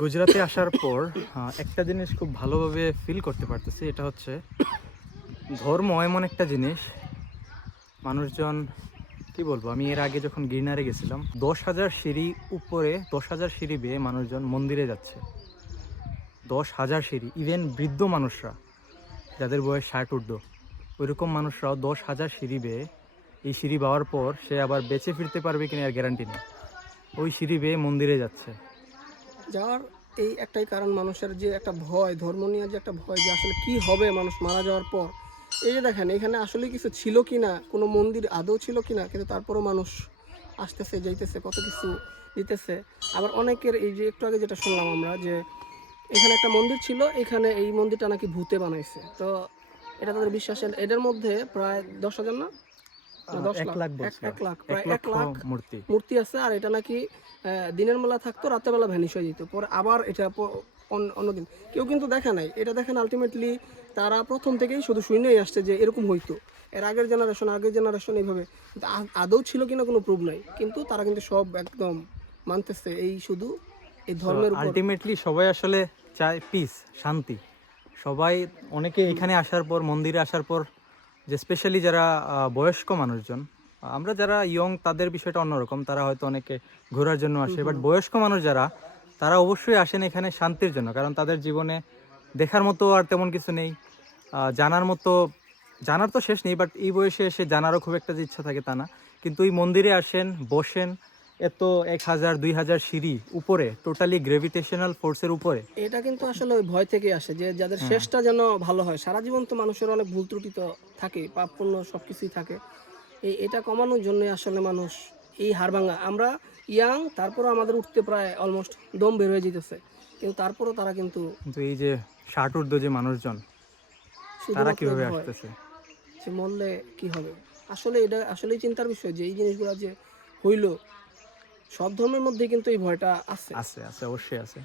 গুজরাটে আসার পর একটা জিনিস খুব ভালোভাবে ফিল করতে পারতেছি, এটা হচ্ছে ধর্ম এমন একটা জিনিস। মানুষজন, কি বলব, আমি এর আগে যখন গিরনারে গেছিলাম, দশ হাজার সিঁড়ি উপরে, দশ হাজার সিঁড়ি বেয়ে মানুষজন মন্দিরে যাচ্ছে। দশ হাজার সিঁড়ি ইভেন বৃদ্ধ মানুষরা, যাদের বয়স ষাট ঊর্ধ্ব, ওইরকম মানুষরাও দশ হাজার সিঁড়ি বেয়ে এই সিঁড়ি পাওয়ার পর সে আবার বেঁচে ফিরতে পারবে কিনা আর গ্যারান্টি নেই। ওই সিঁড়ি বেয়ে মন্দিরে যাচ্ছে। যাওয়ার এই একটাই কারণ মানুষের যে একটা ভয় ধর্ম নিয়ে যে একটা ভয় যে আসলে কি হবে মানুষ মারা যাওয়ার পর। এই যে দেখেন, এখানে আসলে কিছু ছিল কি না কোনো মন্দির আদৌ ছিল কি না কিন্তু তারপরও মানুষ আসতেছে, যাইতেছে, কত কিছু দিতেছে। আবার অনেকের এই যে একটু আগে যেটা শুনলাম আমরা যে, এখানে একটা মন্দির ছিল, এখানে এই মন্দিরটা নাকি ভূতে বানাইছে। তো এটা তাদের বিশ্বাসের এটার মধ্যে প্রায় দশ হাজার না? এক লাখ এক- লাখ প্রায় এক লাখ মূর্তি। মূর্তি আছে আর এটা নাকি দিনের বেলা থাকতো রাতের বেলা ভ্যানিশ হয়ে যেত। পরে আবার এটা অন্যদিন। কেউ কিন্তু দেখে নাই। এটা দেখেন আলটিমেটলি তারা প্রথম থেকেই শুধু শুনেই আসছে যে এরকম হইতো। এর আগের জেনারেশন আগের জেনারেশন এইভাবে। আদৌ ছিল কিনা কোনো প্রুভ নাই। কিন্তু তারা কিন্তু সব একদম মানতেছে এই শুধু এই ধর্মের আলটিমেটলি সবাই আসলে চায় পিস শান্তি। সবাই অনেকে এখানে আসার পর মন্দিরে আসার পর যে স্পেশালি যারা বয়স্ক মানুষজন আমরা যারা ইয়ং তাদের বিষয়টা অন্যরকম। তারা হয়তো অনেকে ঘোরার জন্য আসে বাট বয়স্ক মানুষ যারা তারা অবশ্যই আসেন এখানে শান্তির জন্য কারণ তাদের জীবনে দেখার মতো আর তেমন কিছু নেই। জানার মতো জানার তো শেষ নেই বাট এই বয়সে এসে জানারও খুব একটা যে ইচ্ছা থাকে তা না। কিন্তু এই মন্দিরে আসেন বসেন এত এক হাজার দুই হাজার সিঁড়ি উপরে টোটালি গ্রেভিটেশনাল ফোর্সের উপরে। এটা কিন্তু আসলে ওই ভয় থেকে আসে যে যাদের শেষটা যেন ভালো হয়। সারা জীবন তো মানুষের অনেক ভুল ত্রুটি তো থাকে পাপ পুণ্য সব কিছুই থাকে। এই এটা কমানোর জন্য আসলে মানুষ এই হার ভাঙা। আমরা ইয়াং তারপরও আমাদের উঠতে প্রায় অলমোস্ট দম বের হয়ে যেতেছে। কিন্তু তারপরও তারা কিন্তু কিন্তু এই যে ষাট ঊর্ধ্ব যে মানুষজন তারা কীভাবে আসতেছে? যে মরলে কি হবে? আসলে এটা আসলেই চিন্তার বিষয় যে এই জিনিসগুলো যে হইল সব ধর্মের মধ্যে কিন্তু এই ভয়টা আছে। আছে আছে অবশ্যই আছে।